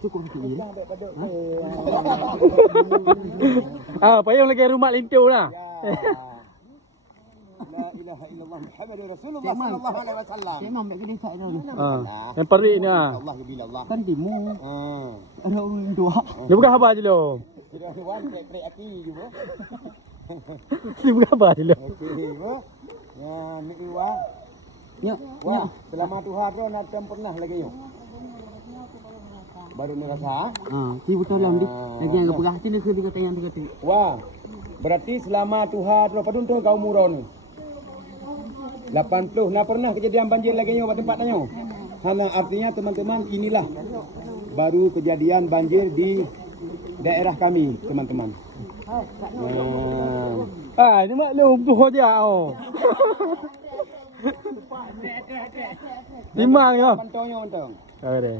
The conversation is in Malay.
Cukup sikit ni. Payung lagi rumah lintu lah. La ilaha illallah Muhammadur Rasulullah sallallahu alaihi wasallam. Saya nak ambil ke desa tu. Yang perik ni ah. Allah bila Allah. Kan timu. Ada orang dua. Dia bukan khabar je lo. Kira wan prek aki juga. Dia bukan khabar je lo. Okey, bro. Ya, ni Iwan. Ya, Wah, selama Tuhan tu nak pernah lagi yo. Baru ni rasa. Si betul lah ni. Lagi yang berhati ni ke dia kata yang dia kata. Wah. Berarti selama Tuhan tu padun tu kau murau ni. 80 nak pernah kejadian banjir lagi yo tempat tanyo. Hana artinya teman-teman inilah baru kejadian banjir di daerah kami, teman-teman. Ni maklum tu dia oh. Timang yo. Pantongnya pantong. Ada.